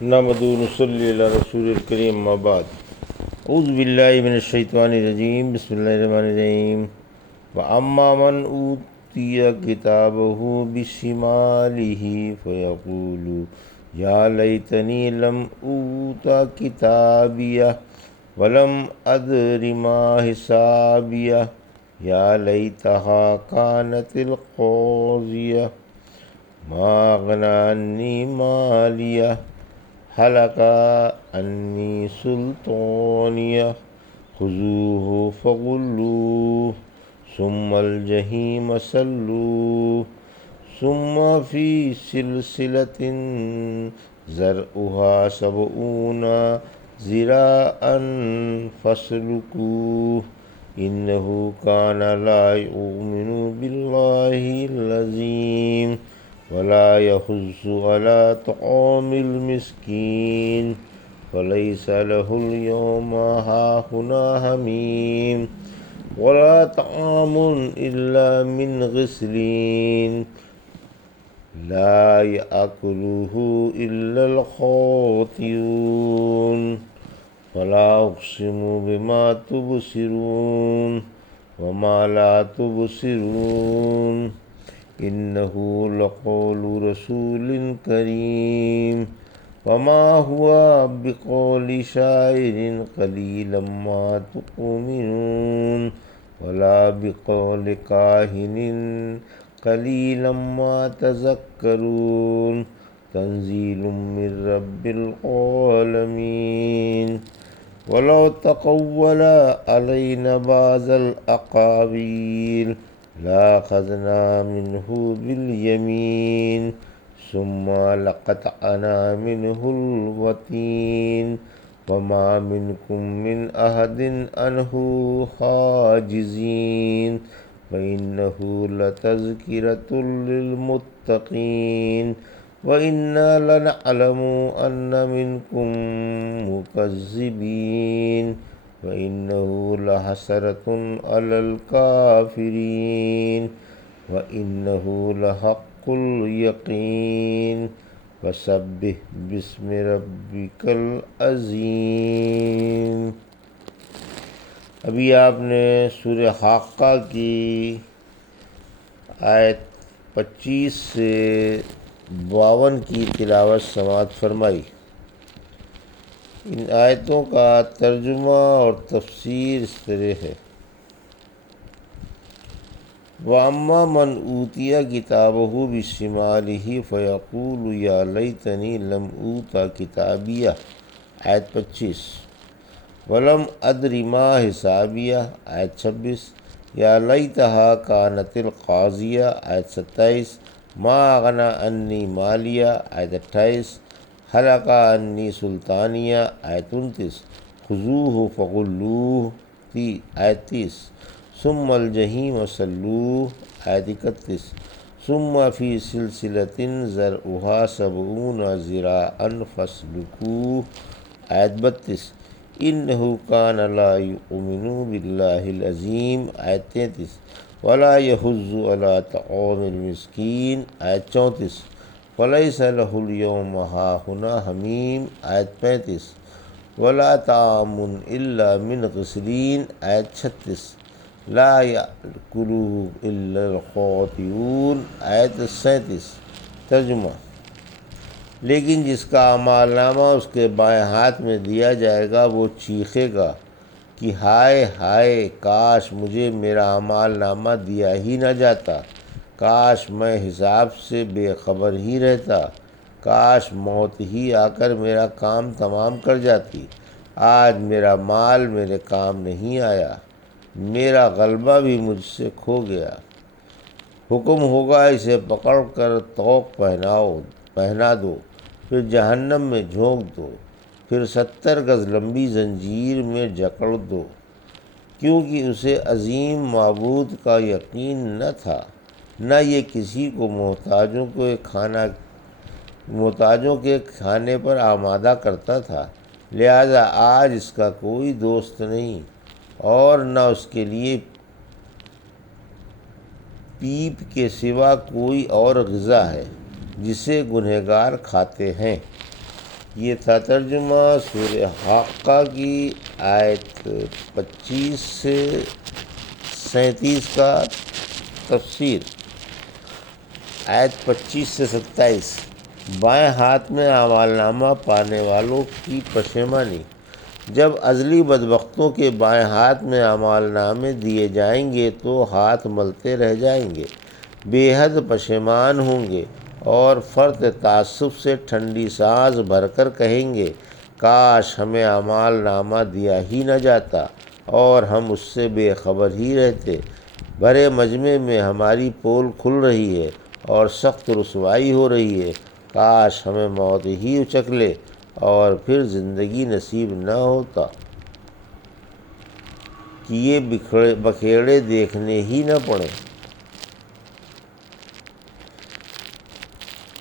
نحمدہ و نصلی علی رسول الکریم اما بعد اعوذ باللہ من الشیطان الرجیم بسم اللہ الرحمن الرحیم وَأَمَّا مَنْ أُوتِيَ كِتَابَهُ بِشِمَالِهِ فَيَقُولُ يَا لَيْتَنِي لَمْ أُوتَ كِتَابِيَهْ وَلَمْ أَدْرِ مَا حِسَابِيَهْ يَا لَيْتَهَا كَانَتِ الْقَاضِيَةَ مَا أَغْنَىٰ عَنِّي مَالِيَهْ هَلَكَ عَنِّي سُلْطَانِيَهْ خُذُوهُ فَغُلُّوهُ ثُمَّ الْجَحِيمَ صَلُّوهُ ثُمَّ فِي سِلْسِلَةٍ ذَرْعُهَا سَبْعُونَ ذِرَاعًا فَاسْلُكُوهُ إِنَّهُ كَانَ لَا يُؤْمِنُ بِاللَّهِ الْعَظِيمِ وَلَا يَحُضُّ عَلَىٰ طَعَامِ الْمِسْكِينِ فَلَيْسَ لَهُ الْيَوْمَ هَاهُنَا حَمِيمٌ وَلَا طَعَامٌ إِلَّا مِنْ غِسْلِينٍ لَا يَأْكُلُهُ إِلَّا الْخَاطِئُونَ فَلَا أُقْسِمُ بِمَا تُبْصِرُونَ وَمَا لَا تُبْصِرُونَ إِنَّهُ لَقَوْلُ رَسُولٍ كَرِيمٍ وَمَا هُوَ بِقَوْلِ شَاعِرٍ قَلِيلًا مَا تُؤْمِنُونَ وَلَا بِقَوْلِ كَاهِنٍ قَلِيلًا مَا تَذَكَّرُونَ تَنزِيلٌ مِّن رَّبِّ الْعَالَمِينَ وَلَوْ تَقَوَّلَ عَلَيْنَا بَعْضَ الْأَقَاوِيلِ لَأَخَذْنَا مِنْهُ بِالْيَمِينِ ثُمَّ لَقَطَعْنَا مِنْهُ الْوَتِينَ وَمَا مِنْكُمْ مِنْ أَحَدٍ عَنْهُ حَاجِزِينَ وَإِنَّهُ لَتَذْكِرَةٌ لِّلْمُتَّقِينَ وَإِنَّا لَنَعْلَمُ أَنَّ مِنْكُمْ مُكَذِّبِينَ وَإِنَّهُ لَحَسْرَةٌ عَلَى الْكَافِرِينَ وَإِنَّهُ لَحَقُّ الْيَقِينِ فَسَبِّحْ بِاسْمِ رَبِّكَ الْعَظِيمِ۔ ابھی آپ نے سورہ حاقہ کی آیت 25 سے 52 کی تلاوت سماعت فرمائی۔ ان آیتوں کا ترجمہ اور تفسیر اس طرح ہے: وَأَمَّا مَنْ أُوتِيَ كِتَابَهُ بِشِمَالِهِ فَيَقُولُ يَا لَيْتَنِي لَمْ أُوتَ كِتَابِيَهْ آیت 25، وَلَمْ أَدْرِ مَا حِسَابِيَهْ آیت 26، يَا لَيْتَهَا كَانَتِ الْقَاضِيَةَ آیت 27، مَا أَغْنَىٰ عَنِّي مَالِيَهْ آیت 28، هَلَكَ عَنِّي سُلْطَانِيَهْ آیت 29، خُذُوهُ فَغُلُّوهُ آیت 30، ثُمَّ الْجَحِيمَ صَلُّوهُ آیت 31، ثُمَّ فِي سِلْسِلَةٍ ذَرْعُهَا سَبْعُونَ ذِرَاعًا فَاسْلُكُوهُ آیت 32، إِنَّهُ كَانَ لَا يُؤْمِنُ بِاللَّهِ الْعَظِيمِ آیت 33، وَلَا يَحُضُّ عَلَىٰ طَعَامِ الْمِسْكِينِ آیت 34، فَلَيْسَ لَهُ الْيَوْمَ هَاهُنَا حَمِيمٌ آیت 35، وَلَا طَعَامٌ إِلَّا مِنْ غِسْلِينٍ آیت 36، لَا يَأْكُلُهُ إِلَّا الْخَاطِئُونَ آیت 37۔ ترجمہ: لیکن جس کا اعمال نامہ اس کے بائیں ہاتھ میں دیا جائے گا وہ چیخے گا کہ ہائے ہائے، کاش مجھے میرا اعمال نامہ دیا ہی نہ جاتا، کاش میں حساب سے بے خبر ہی رہتا، کاش موت ہی آ کر میرا کام تمام کر جاتی۔ آج میرا مال میرے کام نہیں آیا، میرا غلبہ بھی مجھ سے کھو گیا۔ حکم ہوگا اسے پکڑ کر طوق پہنا دو، پھر جہنم میں جھونک دو، پھر 70 گز لمبی زنجیر میں جکڑ دو، کیونکہ اسے عظیم معبود کا یقین نہ تھا، نہ یہ کسی کو محتاجوں کے کھانے پر آمادہ کرتا تھا، لہذا آج اس کا کوئی دوست نہیں اور نہ اس کے لیے پیپ کے سوا کوئی اور غذا ہے جسے گنہگار کھاتے ہیں۔ یہ تھا ترجمہ سورہ حاقہ کی آیت 25 سے 37 کا تفسیر۔ آیت 25 سے 27۔ بائیں ہاتھ میں اعمال نامہ پانے والوں کی پشیمانی۔ جب ازلی بدبختوں کے بائیں ہاتھ میں اعمال نامے دیے جائیں گے تو ہاتھ ملتے رہ جائیں گے، بے حد پشیمان ہوں گے اور فرط تعصب سے ٹھنڈی سانس بھر کر کہیں گے، کاش ہمیں اعمال نامہ دیا ہی نہ جاتا اور ہم اس سے بے خبر ہی رہتے۔ بھرے مجمع میں ہماری پول کھل رہی ہے اور سخت رسوائی ہو رہی ہے، کاش ہمیں موت ہی اچک لے اور پھر زندگی نصیب نہ ہوتا کہ یہ بکھیڑے دیکھنے ہی نہ پڑیں۔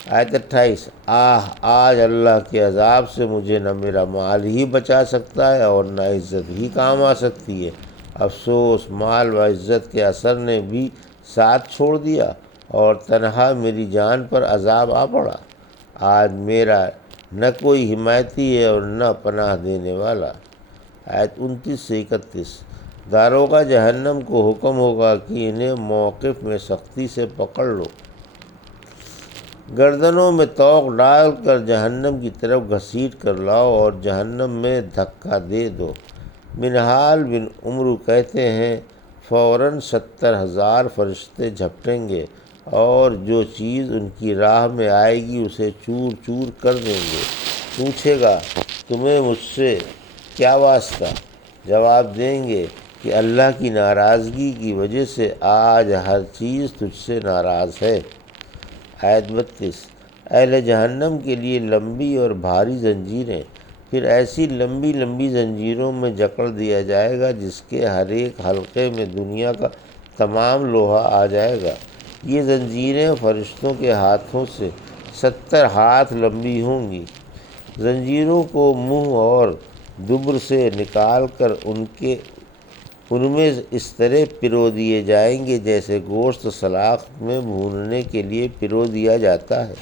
آیت 28۔ آج اللہ کے عذاب سے مجھے نہ میرا مال ہی بچا سکتا ہے اور نہ عزت ہی کام آ سکتی ہے۔ افسوس، مال و عزت کے اثر نے بھی ساتھ چھوڑ دیا اور تنہا میری جان پر عذاب آ پڑا۔ آج میرا نہ کوئی حمایتی ہے اور نہ پناہ دینے والا۔ آیت 29 سے 31۔ داروغہ جہنم کو حکم ہوگا کہ انہیں موقف میں سختی سے پکڑ لو، گردنوں میں توق ڈال کر جہنم کی طرف گھسیٹ کر لاؤ اور جہنم میں دھکا دے دو۔ منہال بن عمرو کہتے ہیں، فوراً 70,000 فرشتے جھپٹیں گے اور جو چیز ان کی راہ میں آئے گی اسے چور چور کر دیں گے۔ پوچھے گا، تمہیں مجھ سے کیا واسطہ؟ جواب دیں گے کہ اللہ کی ناراضگی کی وجہ سے آج ہر چیز تجھ سے ناراض ہے۔ آیت 32۔ اہل جہنم کے لیے لمبی اور بھاری زنجیریں، پھر ایسی لمبی لمبی زنجیروں میں جکڑ دیا جائے گا جس کے ہر ایک حلقے میں دنیا کا تمام لوہا آ جائے گا۔ یہ زنجیریں فرشتوں کے ہاتھوں سے 70 ہاتھ لمبی ہوں گی۔ زنجیروں کو منہ اور دبر سے نکال کر ان میں اس طرح پرو دیے جائیں گے جیسے گوشت سلاخ میں بھوننے کے لیے پرو دیا جاتا ہے۔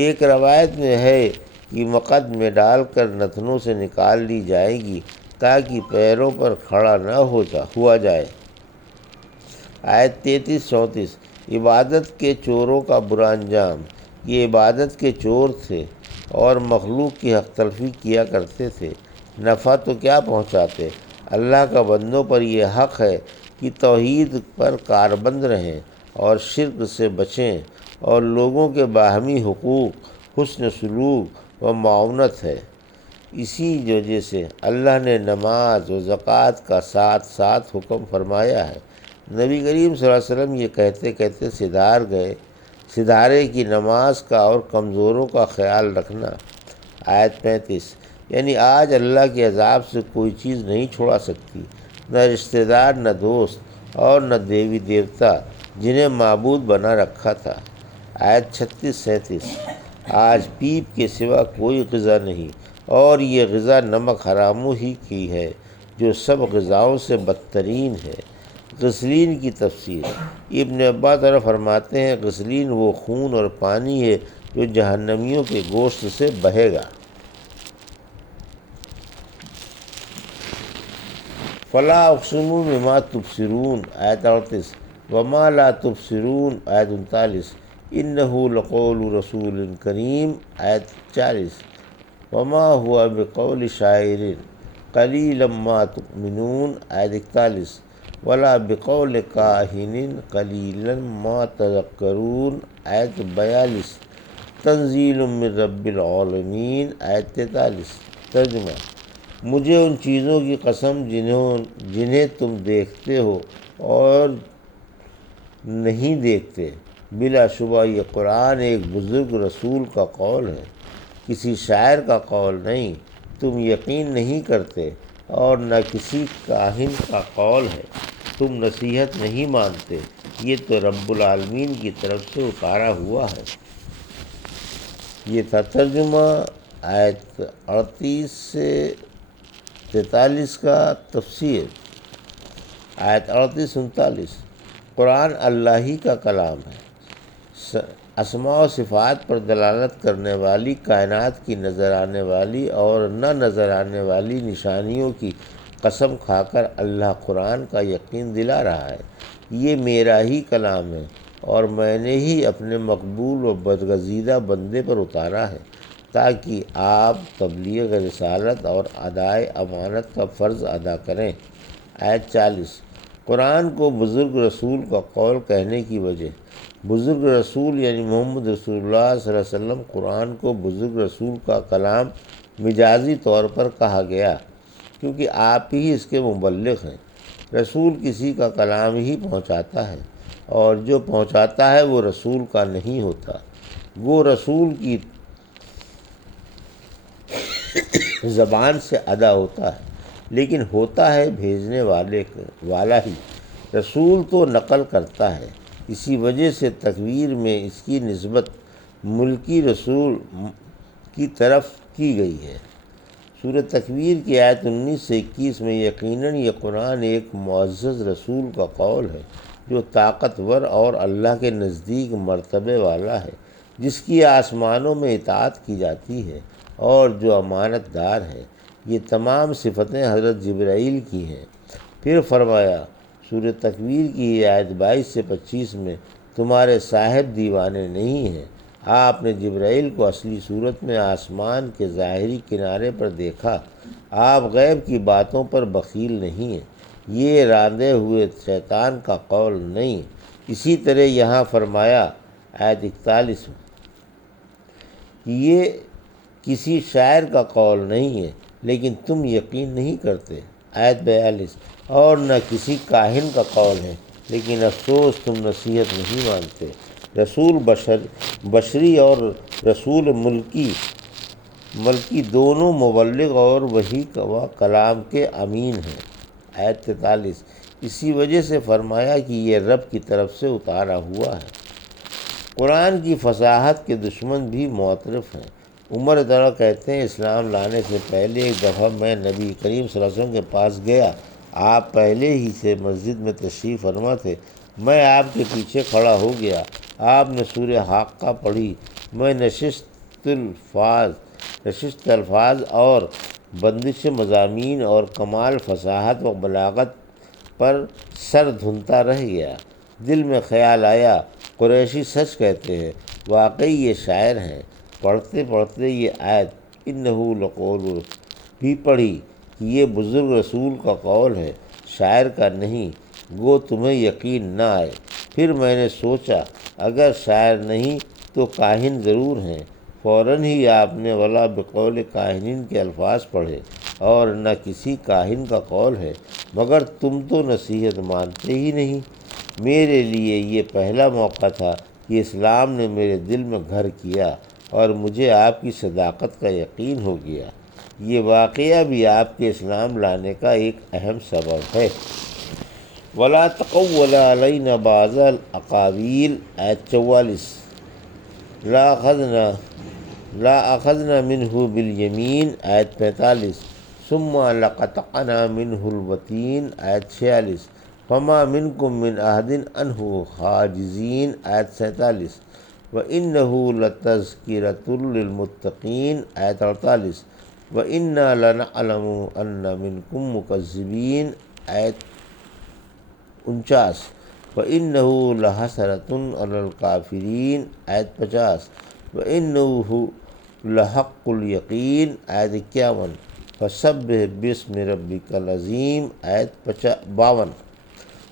ایک روایت میں ہے کہ مقد میں ڈال کر نتنوں سے نکال لی جائے گی تاکہ پیروں پر کھڑا نہ ہوا جائے۔ آیت 33-34۔ عبادت کے چوروں کا برا انجام۔ یہ عبادت کے چور تھے اور مخلوق کی حق تلفی کیا کرتے تھے، نفع تو کیا پہنچاتے۔ اللہ کا بندوں پر یہ حق ہے کہ توحید پر کاربند رہیں اور شرک سے بچیں، اور لوگوں کے باہمی حقوق، حسن سلوک و معاونت ہے۔ اسی وجہ سے اللہ نے نماز و زکوٰۃ کا ساتھ ساتھ حکم فرمایا ہے۔ نبی کریم صلی اللہ علیہ وسلم یہ کہتے کہتے سدھارے کی نماز کا اور کمزوروں کا خیال رکھنا۔ آیت 35۔ یعنی آج اللہ کے عذاب سے کوئی چیز نہیں چھڑا سکتی، نہ رشتہ دار، نہ دوست اور نہ دیوی دیوتا جنہیں معبود بنا رکھا تھا۔ آیت 36-37۔ آج پیپ کے سوا کوئی غذا نہیں اور یہ غذا نمک حراموں ہی کی ہے جو سب غذاؤں سے بدترین ہے۔ غسلین کی تفسیر۔ ابن عباس فرماتے ہیں، غسلین وہ خون اور پانی ہے جو جہنمیوں کے گوشت سے بہے گا۔ فلا اقسم بما تبصرون۔ آیت 38۔ وما لا تبصرون۔ آیت 39۔ انہ لقول رسول کریم۔ آیت 40۔ وما هو بقول شاعر قلیلا ما تؤمنون۔ آیت 41۔ ولا بقول کاہن قلیلا ما تذکرون۔ آیت 42۔ تنزیل من رب العالمین۔ آیت 43۔ ترجمہ۔ مجھے ان چیزوں کی قسم جنہیں تم دیکھتے ہو اور نہیں دیکھتے، بلا شبہ یہ قرآن ایک بزرگ رسول کا قول ہے، کسی شاعر کا قول نہیں۔ تم یقین نہیں کرتے اور نہ کسی کاہن کا قول ہے، تم نصیحت نہیں مانتے، یہ تو رب العالمین کی طرف سے اتارا ہوا ہے۔ یہ تھا ترجمہ آیت 38 سے 43 کا تفسیر۔ آیت 38-39۔ قرآن اللہ ہی کا کلام ہے۔ اسماء و صفات پر دلالت کرنے والی کائنات کی نظر آنے والی اور نہ نظر آنے والی نشانیوں کی قسم کھا کر اللہ قرآن کا یقین دلا رہا ہے۔ یہ میرا ہی کلام ہے اور میں نے ہی اپنے مقبول و برگزیدہ بندے پر اتارا ہے تاکہ آپ تبلیغ رسالت اور ادائے امانت کا فرض ادا کریں۔ آیت 40۔ قرآن کو بزرگ رسول کا قول کہنے کی وجہ۔ بزرگ رسول یعنی محمد رسول اللہ صلی اللہ علیہ وسلم قرآن کو بزرگ رسول کا کلام مجازی طور پر کہا گیا کیونکہ آپ ہی اس کے مبلغ ہیں۔ رسول کسی کا کلام ہی پہنچاتا ہے اور جو پہنچاتا ہے وہ رسول کا نہیں ہوتا۔ وہ رسول کی زبان سے ادا ہوتا ہے لیکن ہوتا ہے بھیجنے والا ہی۔ رسول تو نقل کرتا ہے، اسی وجہ سے تکویر میں اس کی نسبت ملکی رسول کی طرف کی گئی ہے۔ سورہ تکویر کی آیت 19 سے 21 میں یقیناً یہ قرآن ایک معزز رسول کا قول ہے جو طاقتور اور اللہ کے نزدیک مرتبے والا ہے، جس کی آسمانوں میں اطاعت کی جاتی ہے اور جو امانت دار ہے۔ یہ تمام صفتیں حضرت جبرائیل کی ہیں۔ پھر فرمایا سورہ تکویر کی آیت 22 سے 25 میں تمہارے صاحب دیوانے نہیں ہیں۔ آپ نے جبرائیل کو اصلی صورت میں آسمان کے ظاہری کنارے پر دیکھا۔ آپ غیب کی باتوں پر بخیل نہیں ہیں، یہ راندے ہوئے شیطان کا قول نہیں۔ اسی طرح یہاں فرمایا آیت 41 میں کہ یہ کسی شاعر کا قول نہیں ہے لیکن تم یقین نہیں کرتے۔ آیت 42 اور نہ کسی کاہن کا قول ہے لیکن افسوس تم نصیحت نہیں مانتے۔ رسول بشری اور رسول ملکی دونوں مبلغ اور وحی و کلام کے امین ہیں۔ آیت 43 اسی وجہ سے فرمایا کہ یہ رب کی طرف سے اتارا ہوا ہے۔ قرآن کی فصاحت کے دشمن بھی معترف ہیں۔ عمر طرح کہتے ہیں اسلام لانے سے پہلے ایک دفعہ میں نبی کریم صلی اللہ علیہ وسلم کے پاس گیا۔ آپ پہلے ہی سے مسجد میں تشریف فرما تھے۔ میں آپ کے پیچھے کھڑا ہو گیا۔ آپ نے سورہ حاقہ پڑھی۔ میں نشست الفاظ اور بندش مضامین اور کمال فصاحت و بلاغت پر سر دھنتا رہ گیا۔ دل میں خیال آیا قریشی سچ کہتے ہیں، واقعی یہ شاعر ہیں۔ پڑھتے پڑھتے یہ آیت انہ لقول بھی پڑھی کہ یہ بزرگ رسول کا قول ہے، شاعر کا نہیں، گو تمہیں یقین نہ آئے۔ پھر میں نے سوچا اگر شاعر نہیں تو کاہن ضرور ہیں۔ فوراً ہی آپ نے ولا بقول کاہنین کے الفاظ پڑھے اور نہ کسی کاہن کا قول ہے، مگر تم تو نصیحت مانتے ہی نہیں۔ میرے لیے یہ پہلا موقع تھا کہ اسلام نے میرے دل میں گھر کیا اور مجھے آپ کی صداقت کا یقین ہو گیا۔ یہ واقعہ بھی آپ کے اسلام لانے کا ایک اہم سبب ہے۔ وَلَا تَقَوَّلَ عَلَيْنَا بَعْضَ الْأَقَاوِيلِ آیت 44 لا اخذنا منہ بالیمین آیت 45 ثم لقطعنا منہ الوتین آیت 46 فما منکم من احد عنہ حاجزین آیت 47 وَإِنَّهُ لَتَذْكِرَةٌ لِّلْمُتَّقِينَ آیت 48 وَإِنَّا لَنَعْلَمُ أَنَّ مِنْكُمْ مُكَذِّبِينَ آیت 49 وَإِنَّهُ لَحَسْرَةٌ عَلَى الْكَافِرِينَ آیت 50 وَإِنَّهُ لَحَقُّ الْيَقِينِ آیت 51 فَسَبِّحْ بِاسْمِ رَبِّكَ الْعَظِيمِ آیت 52۔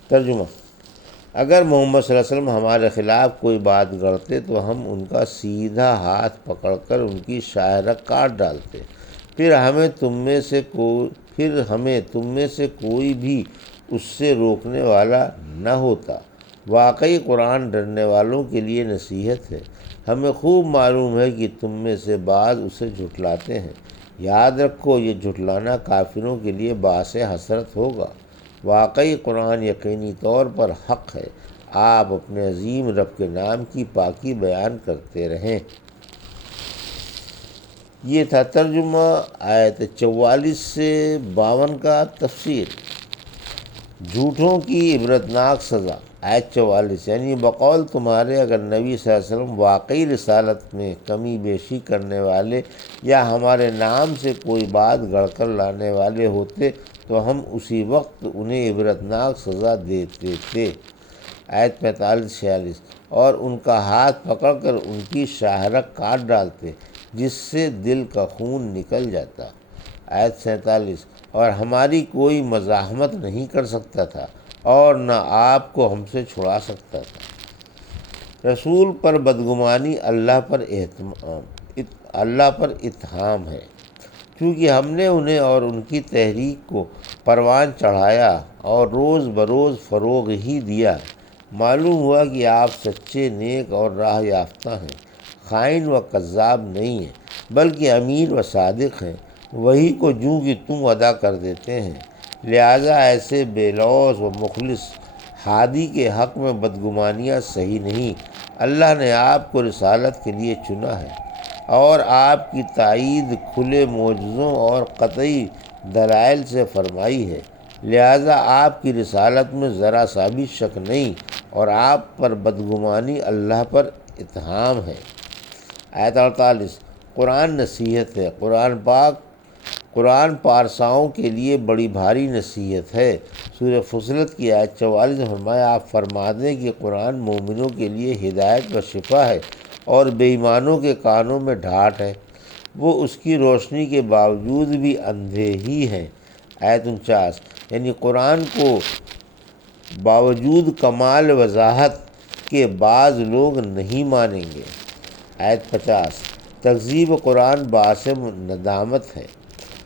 ترجمہ: اگر محمد صلی اللہ علیہ وسلم ہمارے خلاف کوئی بات گڑھتے تو ہم ان کا سیدھا ہاتھ پکڑ کر ان کی شاہرگ کاٹ ڈالتے، پھر ہمیں تم میں سے کوئی بھی اس سے روکنے والا نہ ہوتا۔ واقعی قرآن ڈرنے والوں کے لیے نصیحت ہے۔ ہمیں خوب معلوم ہے کہ تم میں سے بعض اسے جھٹلاتے ہیں۔ یاد رکھو یہ جھٹلانا کافروں کے لیے باعث حسرت ہوگا۔ واقعی قرآن یقینی طور پر حق ہے۔ آپ اپنے عظیم رب کے نام کی پاکی بیان کرتے رہیں۔ یہ تھا ترجمہ آیت 44 سے 52 کا تفسیر۔ جھوٹوں کی عبرتناک سزا۔ آیت 44، یعنی بقول تمہارے اگر نبی صلی اللہ علیہ وسلم واقعی رسالت میں کمی بیشی کرنے والے یا ہمارے نام سے کوئی بات گڑھ کر لانے والے ہوتے تو ہم اسی وقت انہیں عبرتناک سزا دیتے تھے۔ آیت 45 46، اور ان کا ہاتھ پکڑ کر ان کی شاہرگ کاٹ ڈالتے جس سے دل کا خون نکل جاتا۔ آیت 47، اور ہماری کوئی مزاحمت نہیں کر سکتا تھا اور نہ آپ کو ہم سے چھڑا سکتا تھا۔ رسول پر بدگمانی اللہ پر اتہام ہے، کیونکہ ہم نے انہیں اور ان کی تحریک کو پروان چڑھایا اور روز بروز فروغ ہی دیا۔ معلوم ہوا کہ آپ سچے، نیک اور راہ یافتہ ہیں، خائن و کذاب نہیں ہیں بلکہ امین و صادق ہیں، وہی کو جوں کہ تم ادا کر دیتے ہیں۔ لہٰذا ایسے بے لوث و مخلص ہادی کے حق میں بدگمانیاں صحیح نہیں۔ اللہ نے آپ کو رسالت کے لیے چنا ہے اور آپ کی تائید کھلے معجزوں اور قطعی دلائل سے فرمائی ہے، لہٰذا آپ کی رسالت میں ذرا سا بھی شک نہیں اور آپ پر بدگمانی اللہ پر اتہام ہے۔ آیت 48، قرآن نصیحت ہے۔ قرآن پارساؤں کے لیے بڑی بھاری نصیحت ہے۔ سورہ فصلت کی آیت 44 میں فرمایا، آپ فرما دیں کہ قرآن مومنوں کے لیے ہدایت و شفا ہے اور بے ایمانوں کے کانوں میں ڈھاٹ ہے، وہ اس کی روشنی کے باوجود بھی اندھے ہی ہیں۔ آیت 49، یعنی قرآن کو باوجود کمال وضاحت کے بعض لوگ نہیں مانیں گے۔ آیت 50، تکذیب قرآن باعث ندامت ہے۔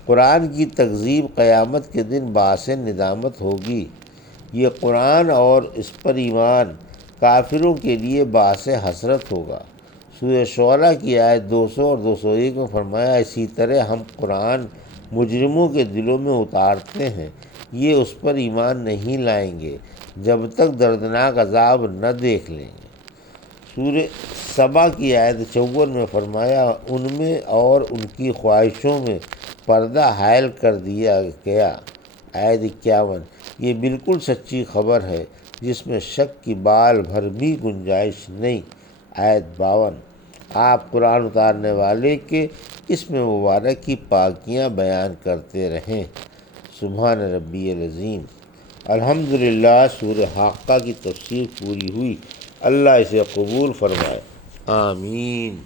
قرآن کی تکذیب قیامت کے دن باعث ندامت ہوگی۔ یہ قرآن اور اس پر ایمان کافروں کے لیے باعث حسرت ہوگا۔ سورہ شعراء کی آیت 200 اور 201 میں فرمایا، اسی طرح ہم قرآن مجرموں کے دلوں میں اتارتے ہیں، یہ اس پر ایمان نہیں لائیں گے جب تک دردناک عذاب نہ دیکھ لیں گے۔ سورہ سبا کی آیت 54 میں فرمایا، ان میں اور ان کی خواہشوں میں پردہ حائل کر دیا گیا۔ آیت 51، یہ بالکل سچی خبر ہے جس میں شک کی بال بھر بھی گنجائش نہیں۔ آیت 52، آپ قرآن اتارنے والے کے اسم مبارک کی پاکیاں بیان کرتے رہیں۔ سبحان ربی العظیم۔ الحمدللہ، سورہ حاقہ کی تفسیر پوری ہوئی۔ اللہ اسے قبول فرمائے، آمین۔